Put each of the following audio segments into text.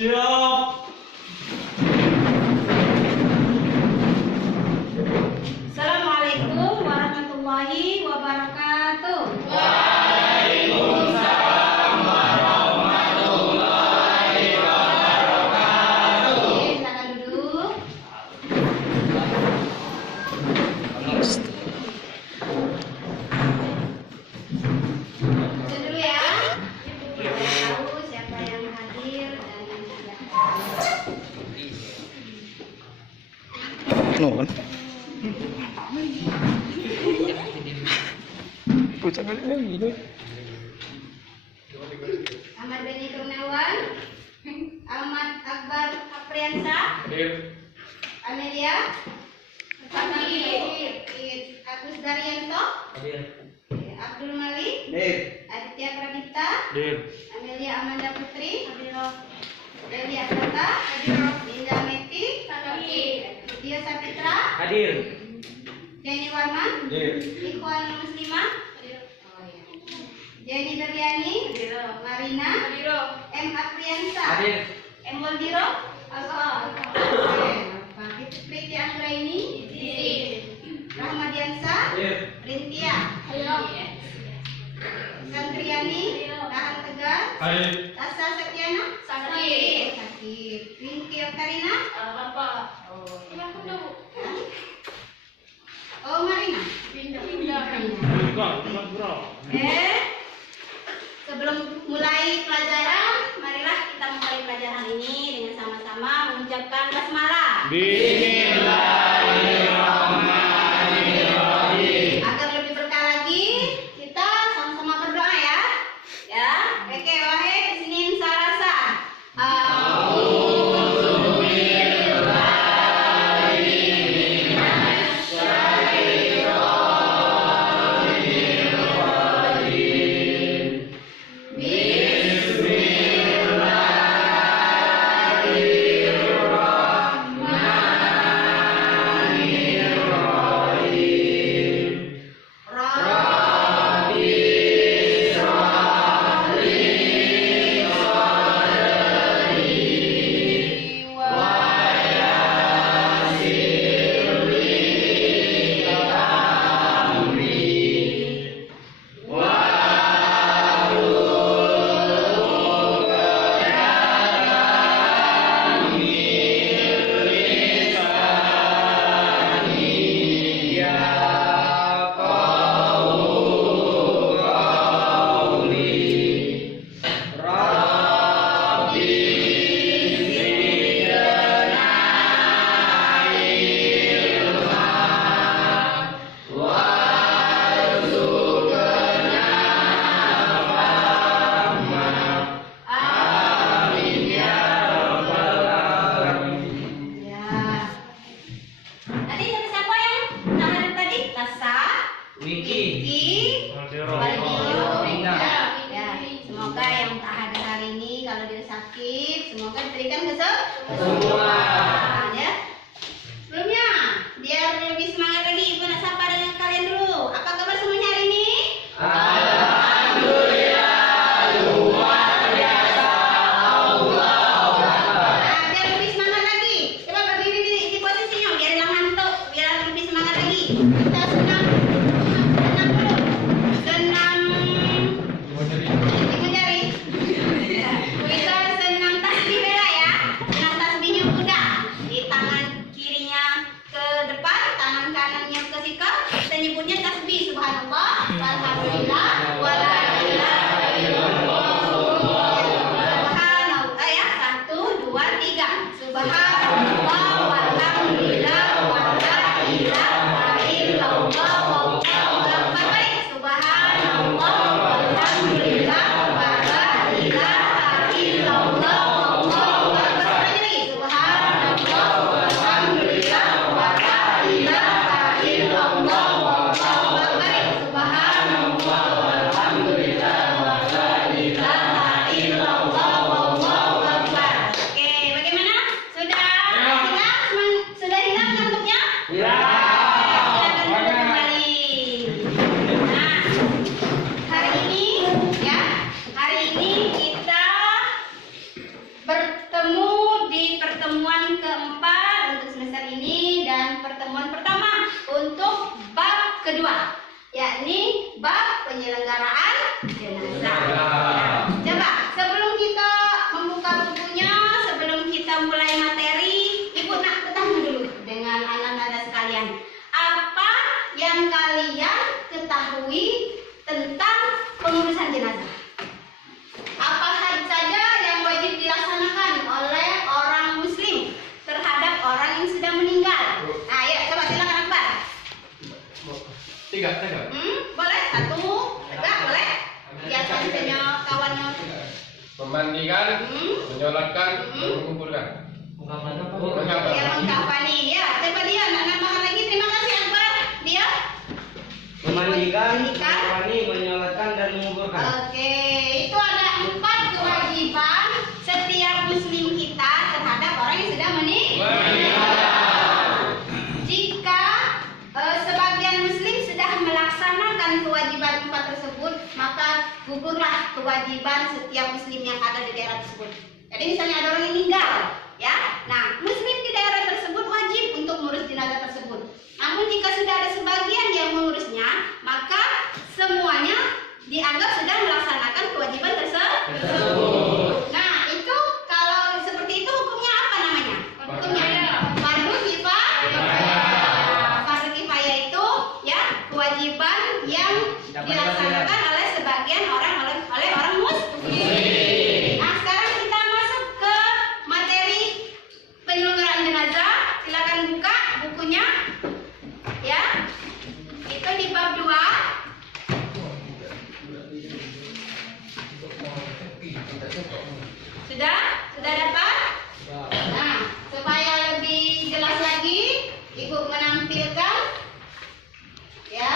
Siap. Assalamualaikum warahmatullahi wabarakatuh. Waalaikumsalam warahmatullahi wabarakatuh. Oke, silakan duduk. Baca dulu ya. Biar tahu siapa yang hadir dan yang tidak hadir. Nuhun. Bocah kali ini. Ahmad Beni Kurniawan, Ahmad Akbar Apriansa, Hadir. Amelia, Agus Daryanto, Hadir. Abdul Malik, Hadir. Aditya Pradipta, Hadir. Amelia Amanda Putri, Dewi Agatha, Linda Meti, Dia Sapitra, Hadir. Jenny Warman, Hadir. Ikhwan Muslimah, Jenny Berliani, Marina, M. Apriansa, Hadir. M. Woldiro, Priti Anggraini, Rahmadiansa, Hadir. Rintia, Santriani, Tahan Tegar, Hadir. Tasa Setiana, Sakit, Rinki Okarina, Oh Marina, Sebelum mulai pelajaran, marilah kita mulai pelajaran ini dengan sama-sama mengucapkan basmalah. Bismillahirrahmanirrahim. Agar lebih berkah lagi, kita sama-sama berdoa ya. Ya, oke, wahai Isnin Sarasa. Tadi siapa yang hadir tadi? Tasa, Wiki. Waldiro, ya. Semoga yang tak hadir hari ini kalau dia sakit, semoga diberikan kesembuhan ya. Sebelumnya, biar lebih semangat lagi, Ibu nak sapa dengan kalian dulu. Apa kabar semuanya hari ini? Nah, biar lebih semangat lagi. Coba berdiri di posisinya, biar ngantuk, biar lebih semangat lagi. Kita senam dulu. Senam ibu jari. Kita senam tasbih bela ya. Senam tasbihnya mudah. Menyolatkan, mengumpulkan. Ungkapan. Ya, mengkafani. Ya, coba dia nambahkan lagi. Terima kasih Akbar. Dia Memandikan, Memandikan. mengkafani, menyolatkan dan menguburkan. Oke, itu ada 4 kewajiban setiap muslim kita terhadap orang yang sudah meninggal. Jika sebagian muslim sudah melaksanakan kewajiban 4 tersebut, maka gugurlah kewajiban setiap muslim yang ada di daerah tersebut. Jadi misalnya ada orang yang meninggal, ya. Nah, muslim di daerah tersebut wajib untuk mengurus jenazah tersebut. Namun jika sudah ada sebagian yang mengurusnya, maka semuanya dianggap sudah melaksanakan kewajiban tersebut. Nah, itu kalau seperti itu hukumnya apa namanya? Hukumnya fardu kifayah. Fardu kifayah itu ya kewajiban yang dilaksanakan oleh sebagian orang oleh orang muslim. Nah, sekarang kita masuk ke materi penyelenggaraan jenazah. Silakan buka bukunya. Ya. Itu di bab 2. Sudah? Sudah dapat? Nah, supaya lebih jelas lagi, Ibu menampilkan ya.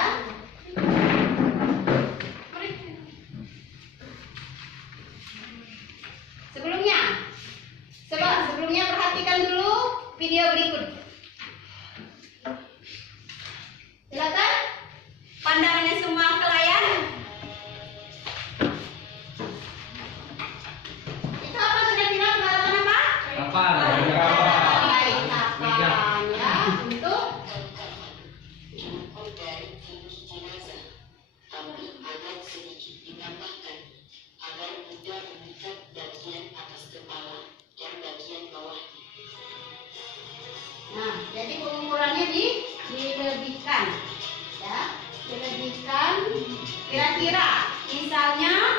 Sebelumnya perhatikan dulu video berikut. Silakan. Pandangannya semua ke layar. Itu apa sudah bilang peralatan apa? Kapal. Baik, kapan ya untuk nah, jadi pengukurannya dilebihkan, ya, dilebihkan. Kira-kira, misalnya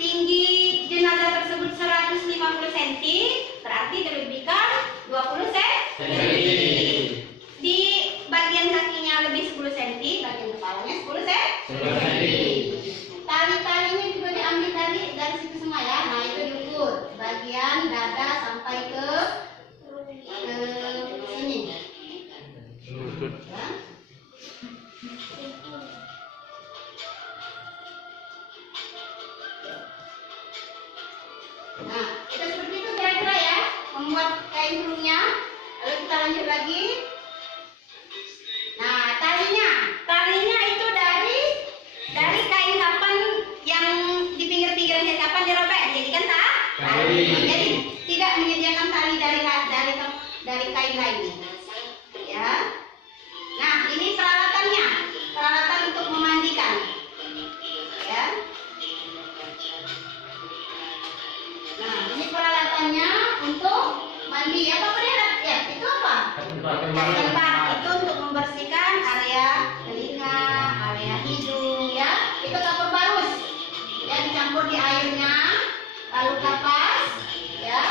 tinggi jenazah tersebut 150 cm, berarti dilebihkan 20 cm. Di bagian kakinya lebih 10 cm, bagian kepalanya 10 cm. Tali-talinya juga diambil dari situ semua ya. Nah, itu diukur bagian dada sampai ke sini. Ya. Nah, itu seperti itu kira-kira ya, membuat kain burungnya. Lalu kita lanjut lagi. Nah, talinya itu dari kain kapan yang di pinggir-pinggiran kain kapan dirobek, dijadikan tali. Jadi tidak menyediakan tali dari kain lain. Ya. Nah, ini peralatannya, peralatan untuk memandikan. Ya. Nah, ini peralatannya untuk mandi. Apa peralatan? Ya, itu apa? Tempat itu untuk membersihkan area telinga, area hidung, ya. Itu kapur barus. Ya, dicampur di airnya, lalu kapas, ya.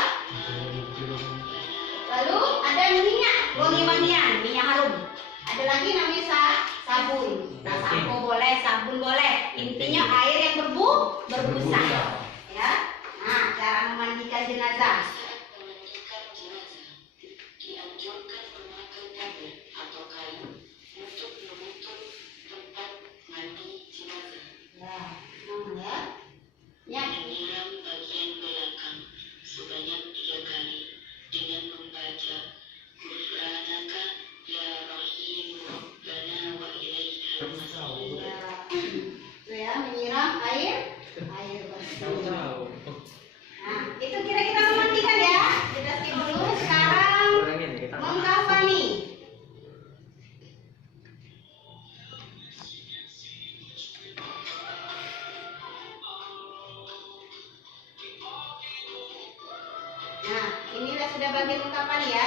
Lalu ada minyak wangi-wangian, minyak harum. Ada lagi namanya sabun. Nah, sampo boleh, sabun boleh. Intinya air yang berbusa. Ya. Nah, cara memandikan jenazah. Ya. Menyiram bagian belakang sebanyak 3 kali dengan membaca Ghufranaka ya Rahim Rabbana wa ilaikal masir. Ya, menyiram air bersih. Nah, itu kira-kira memandikan ya. Kita skip dulu. Sekarang mengkafani. Nah, inilah sudah bagian ungkapan ya.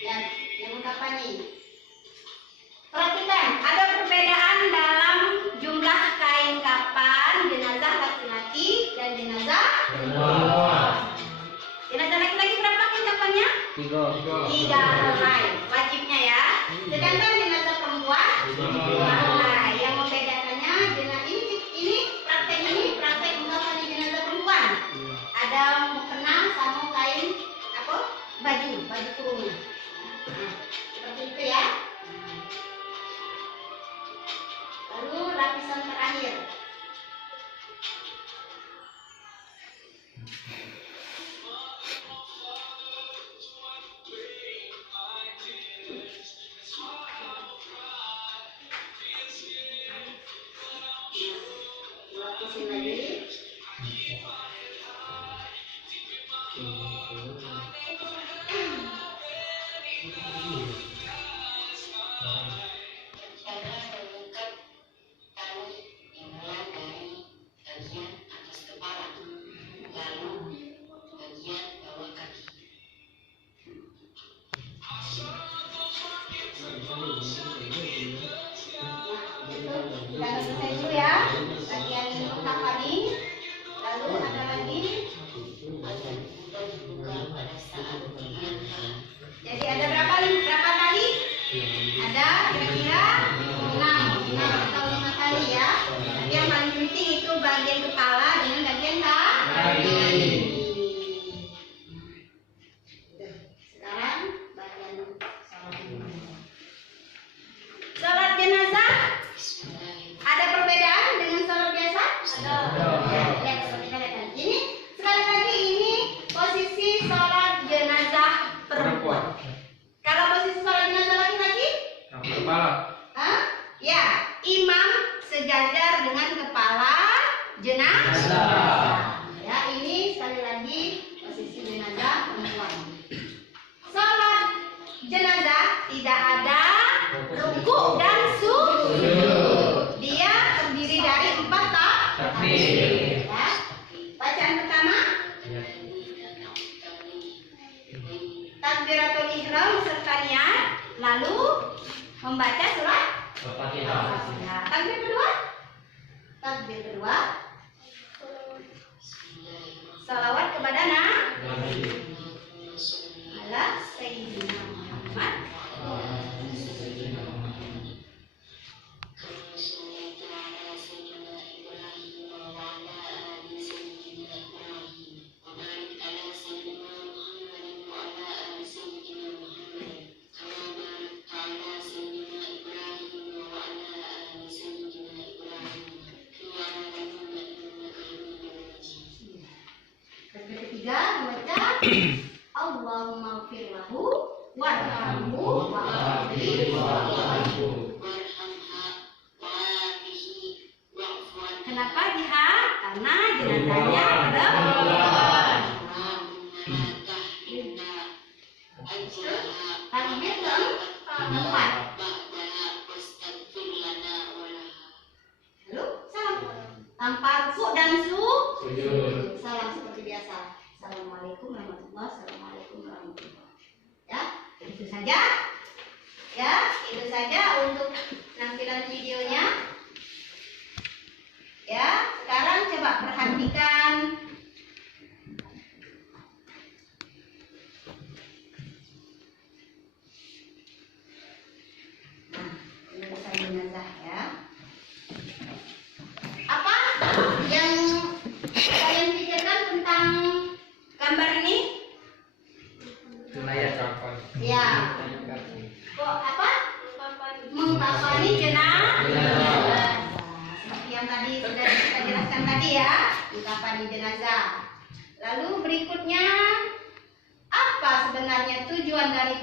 Yang ungkapan ini. Perhatikan, ada perbedaan dalam jumlah kain kapan jenazah laki-laki dan jenazah perempuan. Jenazah laki-laki berapa kain kapannya? 3 helai, wajibnya ya. Sedangkan jenazah perempuan 2 helai. Yang membedakannya jenazah ini praktek ini Lapisin lagi. Cara mengungkap tali dimulai dari bagian atas kepala, lalu bagian bawah kaki. Nah, itu sudah selesai dulu ya. Bagian kafani. Lalu ada lagi. Agar mudah dibuka pada saat diangkat. Jadi ada berapa tali? Ada kira-kira 6 atau 5 tali ya. Tapi yang paling penting itu bagian kepala dengan bagian kaki. Sekarang bagian sholat jenazah. Ada perbedaan dengan sholat biasa? Ada. Lihat, kita lihat. Ini sekali lagi ini posisi sholat jenazah perempuan. Kalau posisi sholat jenazah laki-laki? Kepala. Hah? Ya, imam sejajar dengan kepala jenazah. Ya, ini sekali lagi posisi jenazah perempuan. Sholat jenazah tidak ada ruku dan sujud. Dia terdiri dari 4 takbir. Ya. Bacaan pertama takbiratul ihram serta niat, lalu membaca surat Al-Fatihah. Takbir kedua salawat kepada Nabi ala Sayyidina Muhammad. Takbir ketiga membaca Allahumma ighfir lahu warhamhu wa'afihi wa'afu. Kenapa jihad? Karena jenazahnya perempuan. Takbir keempat. Lalu salam tanpa ruku dan sujud. Salam seperti biasa. Assalamualaikum warahmatullahi wabarakatuh. Assalamualaikum warahmatullahi wabarakatuh. Ya, itu saja. Ya, itu saja untuk tampilan videonya. Ya, sekarang coba perhatikan. Nah, ini urusan jenazah ya. Apa yang kalian pikirkan tentang gambar ini? Ya. Kok apa? Mengkafani jenazah. Seperti yang tadi sudah kita jelaskan tadi ya, mengkafani jenazah. Lalu berikutnya, apa sebenarnya tujuan dari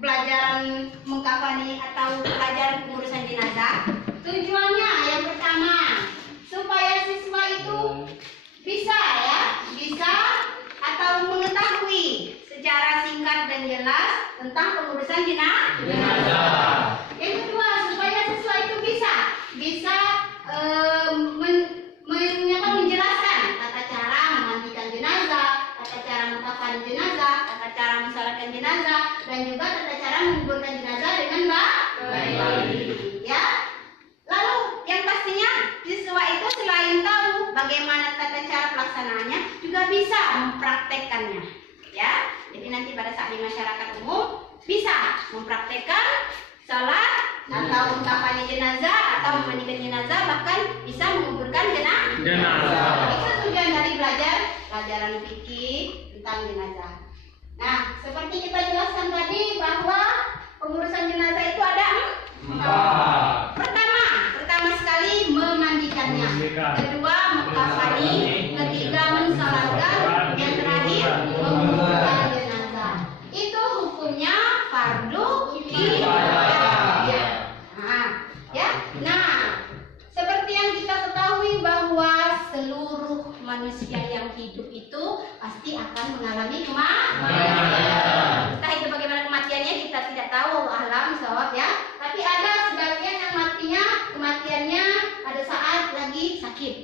pelajaran mengkafani atau pelajaran pengurusan jenazah? Tujuannya yang pertama, supaya siswa itu bisa atau mengetahui secara singkat dan jelas tentang pengurusan jenazah. Yang kedua, supaya siswa itu bisa menjelaskan tata cara memandikan jenazah, tata cara mengkafani jenazah, tata cara mensalatkan jenazah, dan juga tata cara menguburkan jenazah dengan baik. Ya. Lalu yang pastinya siswa itu selain tahu bagaimana tata cara pelaksanaannya, juga bisa mempraktekkannya. Ya, jadi nanti pada saat di masyarakat umum bisa mempraktekkan salat atau mengkafani jenazah atau memandikan jenazah, bahkan bisa menguburkan jenazah. Itu tujuan dari pelajaran fikih tentang jenazah. Nah, seperti kita jelaskan tadi bahwa pengurusan jenazah itu ada 4. Pertama sekali memandikannya, kedua mengkafani, ketiga mensalatkan. manusia yang hidup itu pasti akan mengalami kematian. Entah itu bagaimana kematiannya kita tidak tahu, alam sawab ya. Tapi ada sebagian yang matinya kematiannya pada saat lagi sakit.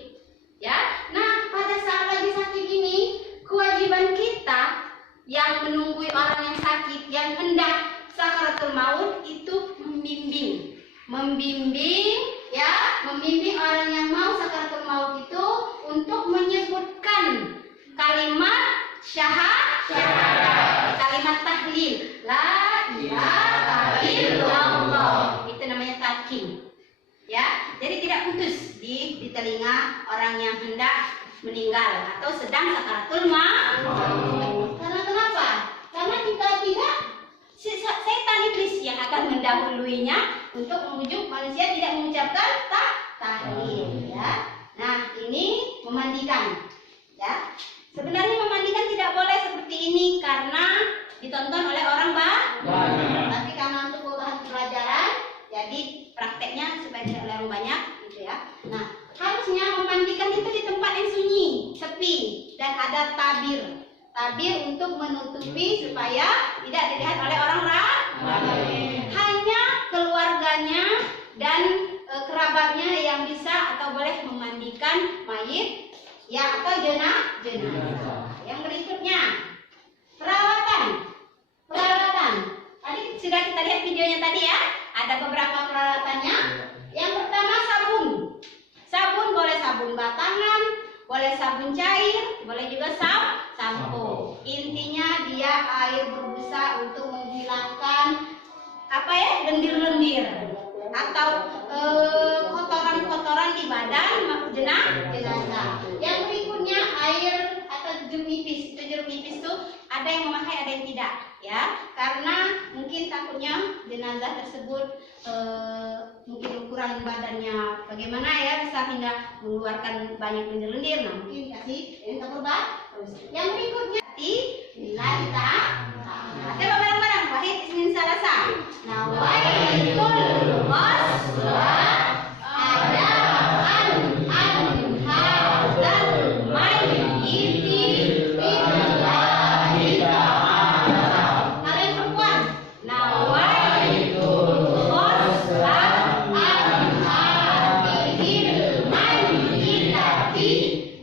Ya. Nah, pada saat lagi sakit ini kewajiban kita yang menunggui orang yang sakit, yang hendak sakaratul maut itu membimbing orang yang mau sakaratul maut itu untuk menyebutkan kalimat syahadat, kalimat tahlil, la ilaha illallah. Itu namanya talqin. Ya, jadi tidak putus di telinga orang yang hendak meninggal atau sedang sakaratul maut. Karena kenapa? Karena jika tidak, setan iblis yang akan mendahuluinya untuk membujuk manusia tidak mengucapkan tahlil. Ya. Nah, ini memandikan. Ya. Sebenarnya memandikan tidak boleh seperti ini karena ditonton oleh orang banyak. Tapi karena untuk bahan pelajaran, jadi prakteknya supaya tidak oleh orang banyak, gitu ya. Nah, harusnya memandikan itu di tempat yang sunyi, sepi, dan ada tabir untuk menutupi supaya tidak dilihat oleh orang ramai. Hanya keluarganya dan kerabatnya yang bisa atau boleh memandikan mayit ya atau jenazah. Yang berikutnya peralatan. Tadi sudah kita lihat videonya tadi ya. Ada beberapa peralatannya. Yang pertama sabun. Sabun boleh sabun batangan, boleh sabun cair, boleh juga sampo. Intinya dia air berbusa untuk menghilangkan lendir-lendir atau kotoran-kotoran di badan jenazah. Yang berikutnya air atau jeruk nipis. Itu jeruk nipis itu ada yang memakai, ada yang tidak, ya. Karena mungkin takutnya jenazah tersebut mungkin ukuran badannya bagaimana ya, bisa hingga mengeluarkan banyak lendir-lendir. Nah, mungkin dikasih yang terperbat. Yang berikutnya bila kita coba bareng-bareng wahid ismin salasa. Nawaitul waswa ada an hadzal mayyiti billahi ta'ala. Kalian perempuan, nawaitul waswa an hadzal mayyiti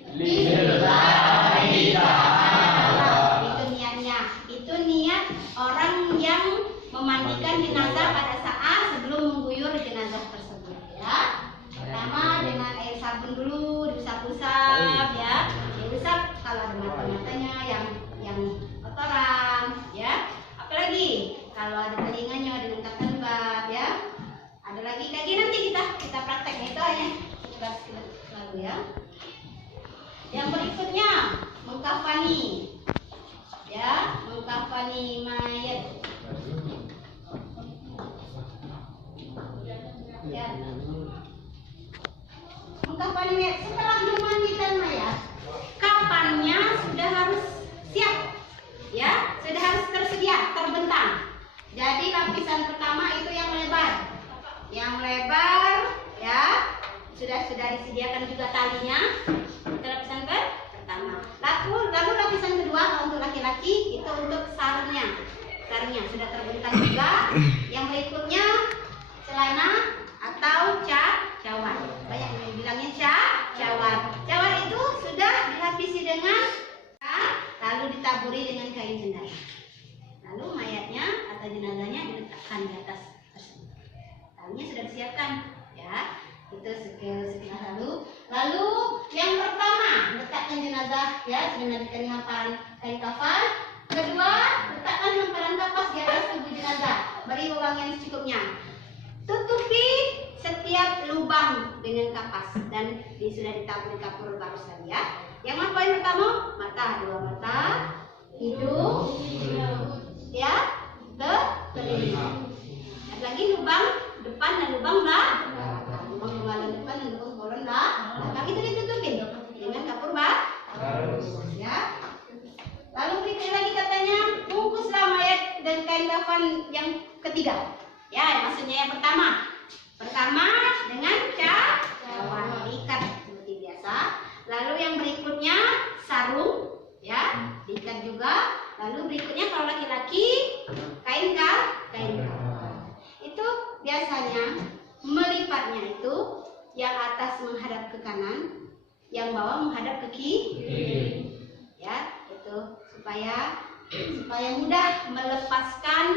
billahi ta'ala. Itu niatnya. Itu niat orang yang memandikan jenazah pada saat sebelum mengguyur jenazah tersebut, ya. Pertama dengan air sabun dulu, diusap-usap, ya. Diusap kalau ada mata-matanya yang kotoran, ya. Apalagi kalau ada telinganya dilengkapkan bab, ya. Ada lagi nanti kita prakteknya itu hanya kita lalu, ya. Yang berikutnya mengkafani, ya, mengkafani mayat. Ya. Mengkafani mayat setelah memandikan mayat, kafannya sudah harus siap, ya, sudah harus tersedia, terbentang. Jadi lapisan pertama itu yang lebar, ya, sudah disediakan juga talinya. Itu lapisan pertama. Lalu lapisan kedua untuk laki-laki itu untuk sarungnya sudah terbentang juga. Yang berikutnya celana atau cawat. Banyak yang bilangnya cawat. Cawat itu sudah dilapisi dengan lalu ditaburi dengan kain jenazah. Lalu mayatnya atau jenazahnya diletakkan di atas tersebut. Talinya sudah disiapkan, ya. Itu sekilas lalu yang pertama letakkan jenazah, ya, dengan dikeringkan kain kafan. Kedua, letakkan hamparan kapas di atas tubuh jenazah, beri lubang yang secukupnya. Tutupi setiap lubang dengan kapas dan sudah ditaburi kapur bagus tadi, ya. Yang mana poin pertama? Mata, 2 mata, hidung, ya, telinga. Ada lagi lubang depan dan lubang belakang. Lubang kemarin depan dan lubang kemarin belakang itu ditutupin dengan kapur bagus, ya. Lalu berikutnya lagi katanya bungkuslah mayat dan kain kafan yang ketiga. Ya, maksudnya yang pertama dengan cawat, ikat seperti biasa. Lalu yang berikutnya yang bawah menghadap ke kiri. Ya, itu supaya mudah melepaskan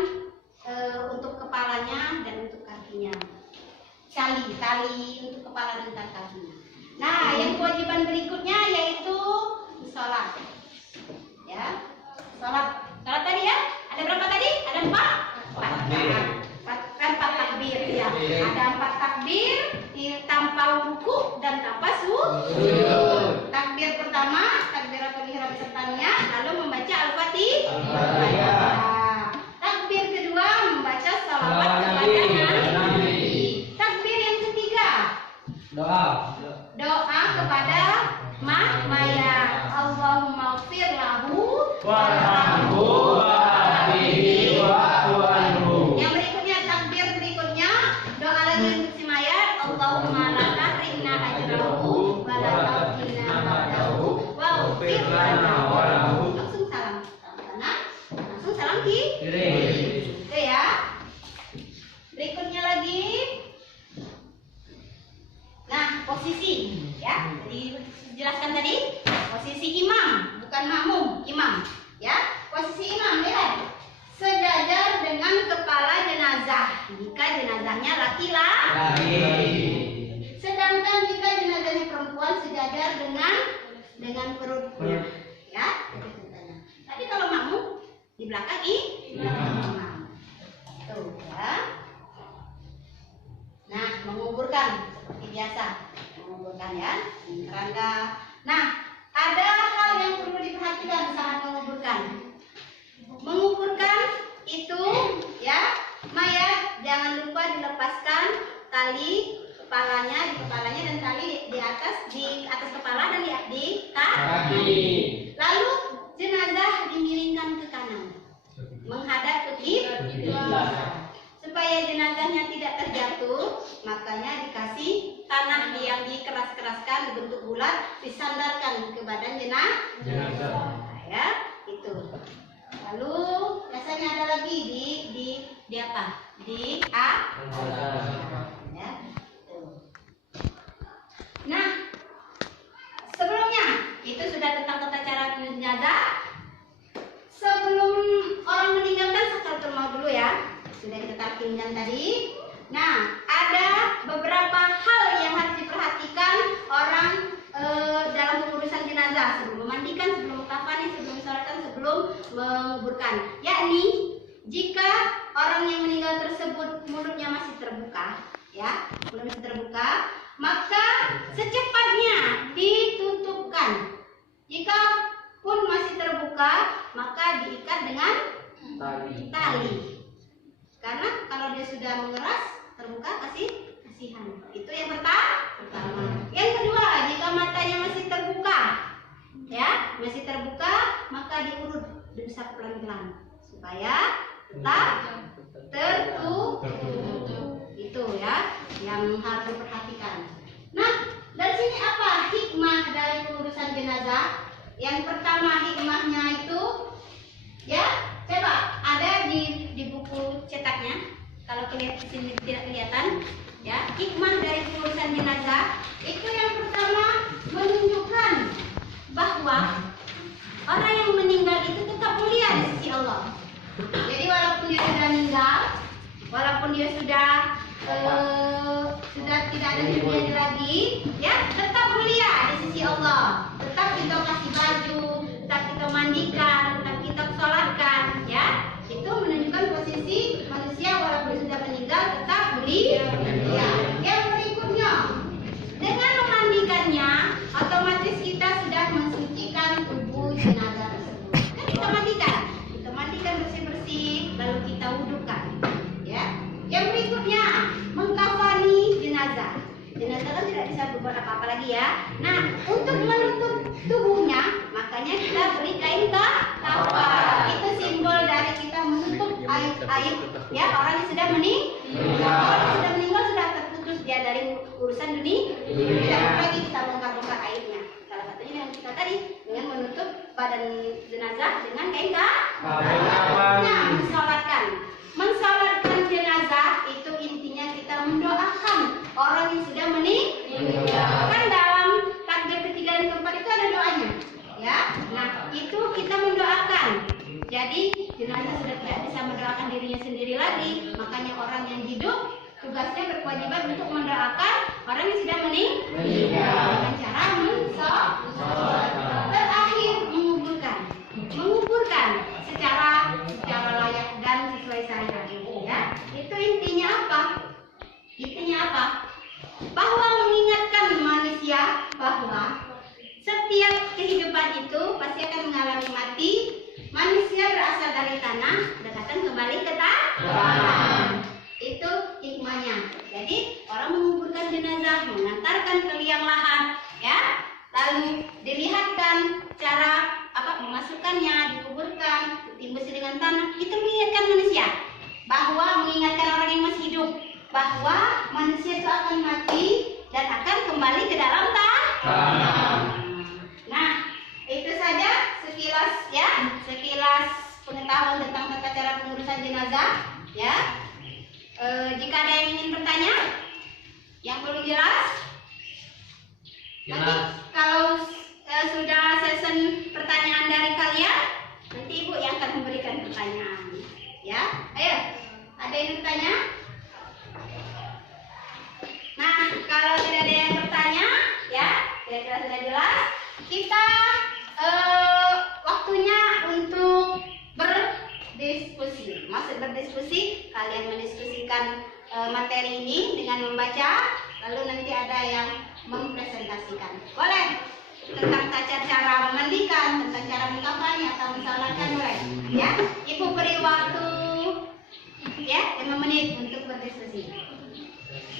untuk kepalanya dan untuk kakinya. Tali untuk kepala dan kakinya. Nah, yang kewajiban berikutnya yaitu sholat. Ya, sholat tadi ya. Ada berapa tadi? Ada 4 takbir ya. Ada 4 takbir tanpa wudu dan tanpa sujud. Takbir pertama, takbiratul ihram sertanya, lalu membaca Al-Fatihah. Takbir kedua membaca salawat kepada Nabi. Takbir yang ketiga doa kepada mayat. Allahumma ighfir lahu warhamhu wa'afihi wa'fu anhu. Yang berikutnya, takbir berikutnya doa lagi untuk si mayat. Allahumma la tahrimna ajrahu wa la taftina ba'dahu waghfir lana wa lahu. Langsung salam kanan, langsung salam kiri. Itu ya. Berikutnya lagi. Nah, posisi ya. Dijelaskan tadi, posisi imam, bukan makmum, imam. Ya, posisi imam lihat. Sejajar dengan kepala jenazah jika jenazahnya laki-laki. Sedangkan jika jenazahnya perempuan sejajar dengan perutnya. Ya, itu ceritanya. Tapi kalau makmum di belakang imam. Tuh ya. Nah, menguburkan seperti biasa, menguburkan ya, keranda. Nah, ada hal yang perlu diperhatikan saat menguburkan. Menguburkan itu ya, mayat jangan lupa dilepaskan tali kepalanya dan tali di atas kepala dan di kaki. Lalu jenazah dimiringkan ke kanan, menghadap ke kiblat. Supaya jenazahnya tidak terjatuh, makanya dikasih tanah yang dikeras-keraskan berbentuk bulat, disandarkan ke badan jenazah. Ya, itu. Lalu biasanya ada lagi di apa? Di A. Ya. Nah, sebelumnya itu sudah tentang tata cara jenazah. Sebelum orang meninggalkan sakaratul maut dulu ya. Sudah kita talkinkan tadi. Nah, ada beberapa hal yang harus diperhatikan orang dalam pengurusan jenazah, sebelum memandikan, sebelum kafani, sebelum disolatkan, sebelum menguburkan. Yakni jika orang yang meninggal tersebut mulutnya masih terbuka, ya, mulut masih terbuka, maka secepatnya ditutupkan. Jika pun masih terbuka, maka diikat dengan tali. Karena kalau dia sudah mengeras, terbuka kasihan. Itu yang pertama. Yang kedua, jika matanya masih terbuka, ya, masih terbuka, maka diurut, diusap pelan-pelan supaya tetap tertutup. Itu ya, yang harus diperhatikan. Nah, dari sini apa hikmah dari pengurusan jenazah? Yang pertama hikmahnya itu, ya, coba ada di buku cetaknya. Kalau kelihatan di sini tidak kelihatan, ya. Hikmah dari pengurusan jenazah itu yang pertama menunjukkan bahwa orang yang meninggal itu tetap mulia di sisi Allah. Jadi walaupun dia sudah meninggal, walaupun dia sudah tidak ada di dunia lagi, ya, tetap mulia di sisi Allah. Tetap kita kasih baju, tetap kita mandikan, tetap kita sholatkan, ya. Itu menunjukkan posisi manusia walaupun sudah meninggal tetap mulia. Yang berikutnya, dengan memandikannya, otomatis kita sudah mensucikan tubuh jenazah tersebut. Kan kita mandikan bersih-bersih, lalu kita wudukan, ya. Yang berikutnya, mengkafani jenazah. Jenazah kan tidak bisa berbuat apa-apa lagi ya. Nah, untuk menutup tubuhnya, makanya kita beri kain kafan. Itu simbol dari kita menutup aib ya orang yang sudah meninggal. Orang yang sudah meninggal sudah terputus dia dari urusan dunia. Tidak perlu lagi kita bongkar-bongkar aibnya. Salah satunya dengan kita tadi, dengan menutup badan jenazah dengan kain kafan. Nah, mensalatkan jenazah itu intinya kita mendoakan orang yang sudah meninggal. Kan dalam takbir ketiga Jadi jenazah sudah tidak bisa mendoakan dirinya sendiri lagi. Makanya orang yang hidup tugasnya berkewajiban untuk mendoakan orang yang sudah meninggal dengan cara terakhir menguburkan secara layak dan sesuai syariat. Ya, itu intinya apa? Bahwa mengingatkan manusia bahwa setiap kehidupan itu pasti akan mengalami mati. Manusia berasal dari tanah dan akan kembali ke tanah. Itu hikmahnya. Jadi orang menguburkan jenazah, mengantarkan ke liang lahat, ya. Lalu dilihatkan cara memasukkannya, dikuburkan, ditimbus dengan tanah. Itu mengingatkan manusia bahwa mengingatkan orang yang masih hidup bahwa manusia itu akan mati dan akan kembali ke dalam tanah. Nah, itu saja sekilas pengetahuan tentang tata cara pengurusan jenazah, ya. Jika ada yang ingin bertanya, yang belum jelas, nanti kalau sudah sesi pertanyaan dari kalian, nanti Ibu yang akan memberikan pertanyaan, ya. Ayo, ada yang bertanya? Nah, kalau tidak ada yang bertanya, ya, kira-kira sudah jelas. Kita waktunya untuk berdiskusi. Maksud berdiskusi, kalian mendiskusikan materi ini dengan membaca, lalu nanti ada yang mempresentasikan. Boleh? Tentang tata cara memandikan, tentang cara mengkampanye atau mensalatkan, boleh? Ya, Ibu beri waktu ya 5 menit untuk berdiskusi.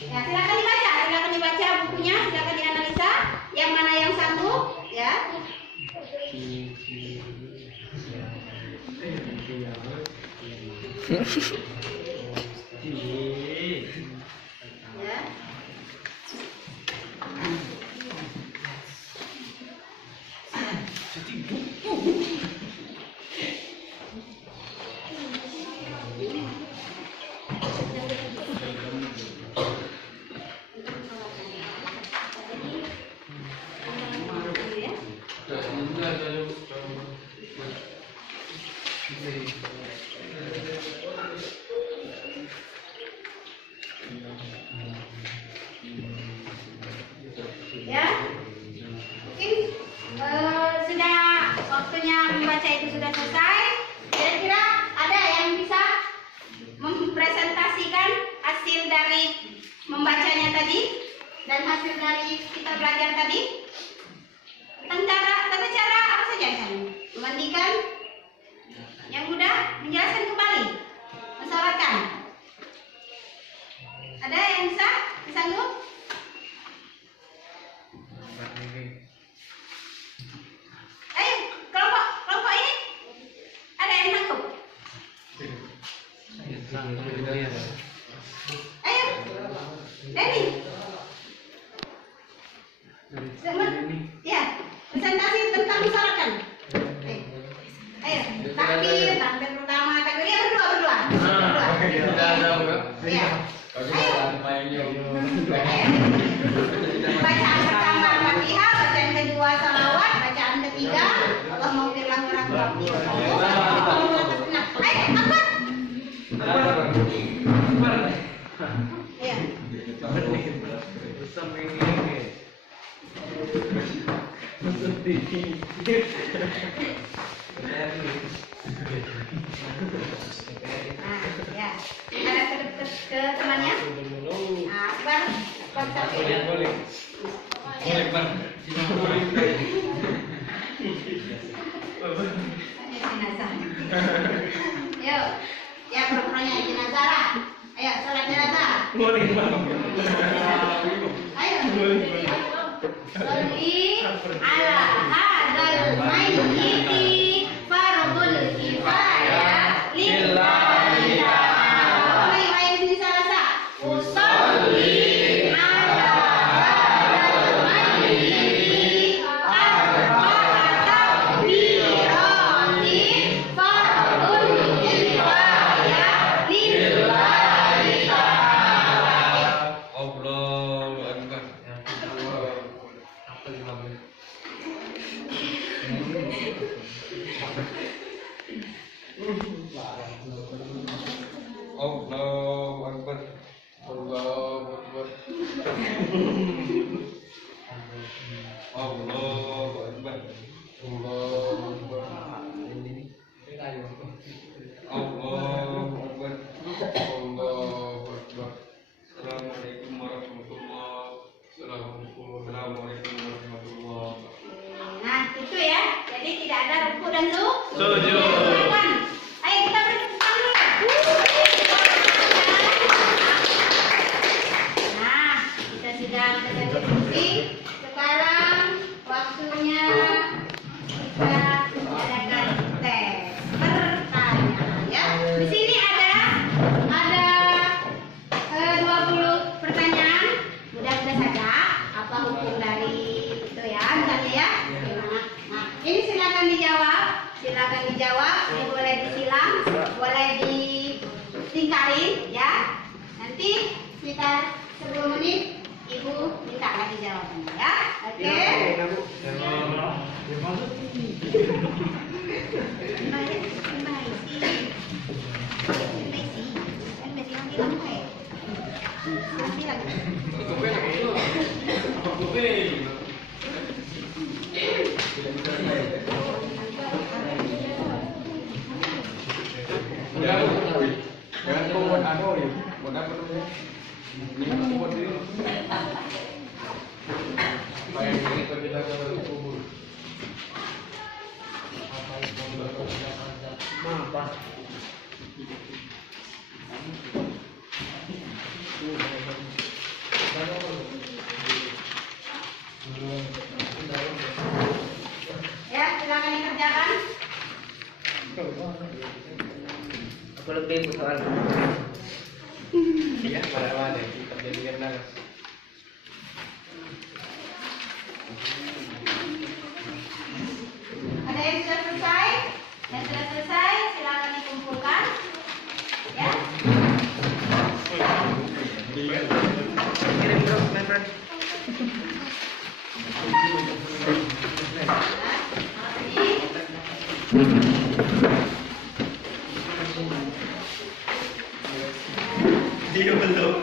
Ya, silakan dibaca bukunya, silakan dianalisa yang mana yang sanggup, ya. Ya. Ya, mungkin sudah waktunya membaca itu sudah selesai. Kira-kira ada yang bisa mempresentasikan hasil dari membacanya tadi dan hasil dari kita belajar tadi tentang tata cara apa saja misalnya memandikan, yang mudah menjelaskan kembali, mensalatkan. Ada yang bisa disanggup? Ayo, kelompok ini ada yang sanggup? Ayo, Denny. Ya, presentasi tentang misalkan. Ayo, takbir pertama, takbir ya berdua. Ya. Ayo. Bacaan pertama Fatihah, bacaan kedua salawat, bacaan ketiga Allah maghfirlah warahmatullahi wabarakatuh. Ayo, apa? Ya. Ya. Ada ke temannya? Akbar, Boleh. Jenazah. Yuk, ya propernya jenazah lah. Ayo, sholat jenazah. Ayo. Sholli ala hadal mayyiti fardul kifayah lillahi ta'ala. Ayo sini salasa. Usolli ala hadal mayyiti Assalamualaikum warahmatullahi. Nah, itu ya. Jadi tidak ada ruku dan Sujud. silakan. Ayo kita bertepuk tangan. Nah, kita sudah selesai diskusi. Sekarang waktunya kita adakan tes pertanyaan ya. Di sini ada 20 pertanyaan. Mudah-mudah saja apa hukum dari itu ya, misalnya ya. Nah, ini silakan dijawab. Silakan dijawab. Ini boleh disilang, boleh ditingkalin ya. Nanti sekitar 10 menit Ibu minta lagi jawabannya ya. Oke? Ya, silakan dikerjakan. Aku lebih soal. Iya, mana kita jadikan naras. Ada yang sudah selesai? Yang sudah selesai, silakan dikumpulkan. Ya. Kirim terus, my friend. Dia belum.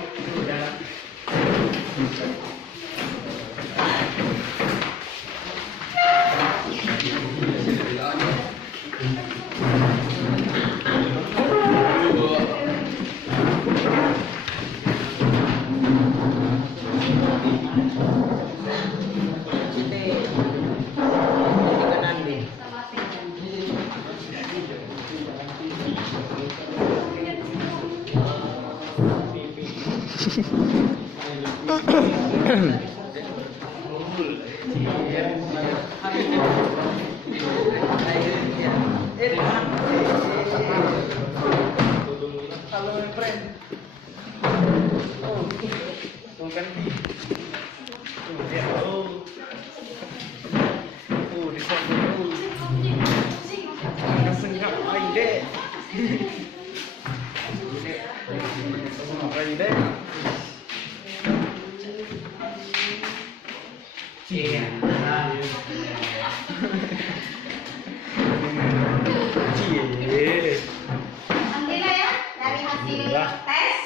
Alhamdulillah ya, dari hasil tes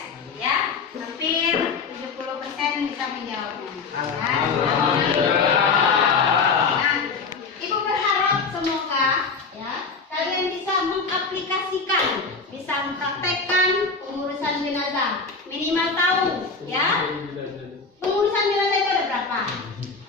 ya, hampir 70% bisa menjawabnya. Nah, Ibu berharap semoga ya kalian bisa mengaplikasikan, bisa mempraktekkan pengurusan jenazah. Minimal tahu ya, pengurusan jenazah itu ada berapa?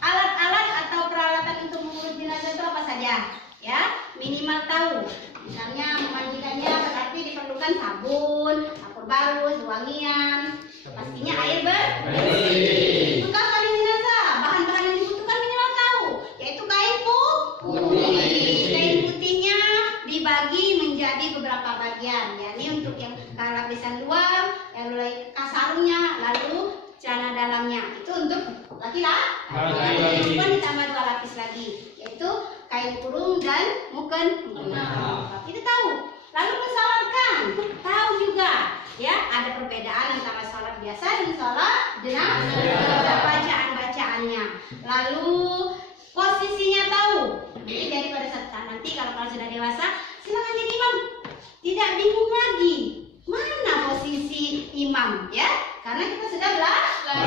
Alat-alat atau peralatan untuk mengurus jenazah itu apa saja? Ya, minimal tahu. Misalnya memandikannya berarti diperlukan sabun, kapur bagus, wangian, pastinya air bersih. Untuk kain jenazah, bahan-bahan yang dibutuhkan minimal tahu, yaitu kain putih. Kain putihnya dibagi menjadi beberapa bagian, yakni untuk yang lapisan luar, yang mulai kasarnya, lalu celana dalamnya. Itu untuk laki-laki. Perempuan ditambah 2 lapis lagi, yaitu kain kurung dan mukena. Itu tahu. Lalu mensolatkan, tahu juga. Ya, ada perbedaan antara sholat biasa dan sholat jenazah. Bacaan-bacaannya. Lalu posisinya tahu. Jadi pada saat nanti kalau sudah dewasa, silakan jadi imam. Tidak bingung lagi mana posisi imam, ya? Karena kita sudah belajar.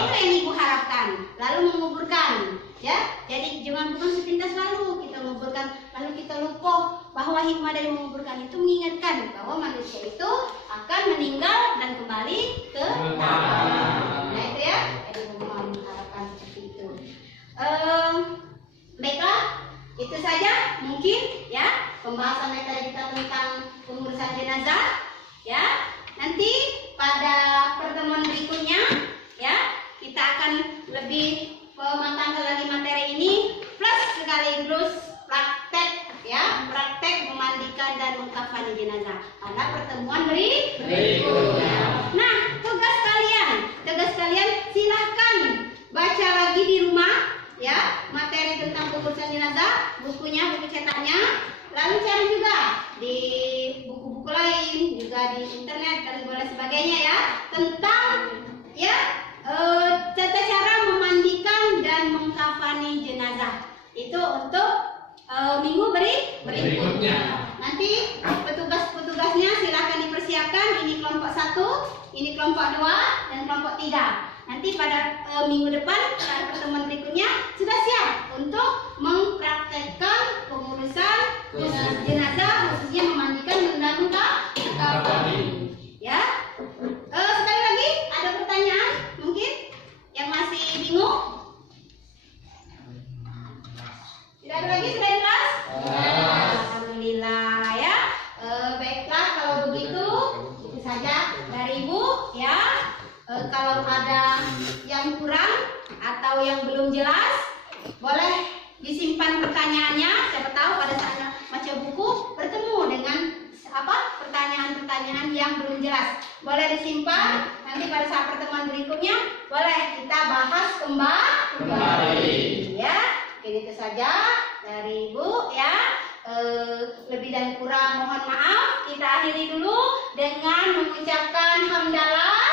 Itu yang Ibu harapkan. Lalu menguburkan, ya. Jadi jangan bukan sepintas lalu. menguburkan, lalu kita lupa bahwa hikmah dari menguburkan itu mengingatkan bahwa manusia itu akan meninggal dan kembali ke alam. Nah itu ya, jadi mengharapkan seperti itu. Baiklah, itu saja mungkin ya pembahasan metode kita tentang pengurusan jenazah. Ya, nanti pada pertemuan berikutnya ya kita akan lebih mematangkan lagi materi ini plus sekaligus praktek ya, praktek memandikan dan mengkafani jenazah pada pertemuan berikutnya. Nah, tugas kalian silahkan baca lagi di rumah ya materi tentang pengurusan jenazah, bukunya, buku cetaknya, lalu cari juga di buku-buku lain, juga di internet dan sebagainya ya tentang ya tata cara memandikan dan mengkafani jenazah. Itu untuk minggu berikutnya. Nanti petugas-petugasnya silakan dipersiapkan. Ini kelompok 1, ini kelompok 2, dan kelompok 3. Nanti pada minggu depan, pada pertemuan berikutnya sudah siap untuk mempraktekkan pengurusan jenazah, khususnya memandikan dan mengkafani. Ya. Sekali lagi ada pertanyaan mungkin yang masih bingung? Tidak ada lagi, sudah jelas? Alhamdulillah ya. Baiklah kalau begitu itu saja dari Ibu ya. Kalau ada yang kurang atau yang belum jelas, boleh disimpan pertanyaannya. Siapa tahu pada saat baca buku bertemu dengan pertanyaan-pertanyaan yang belum jelas. Boleh disimpan, nanti pada saat pertemuan berikutnya boleh kita bahas kembali. Ya, ini itu saja dari Ibu ya. Lebih dan kurang mohon maaf. Kita akhiri dulu dengan mengucapkan hamdalah.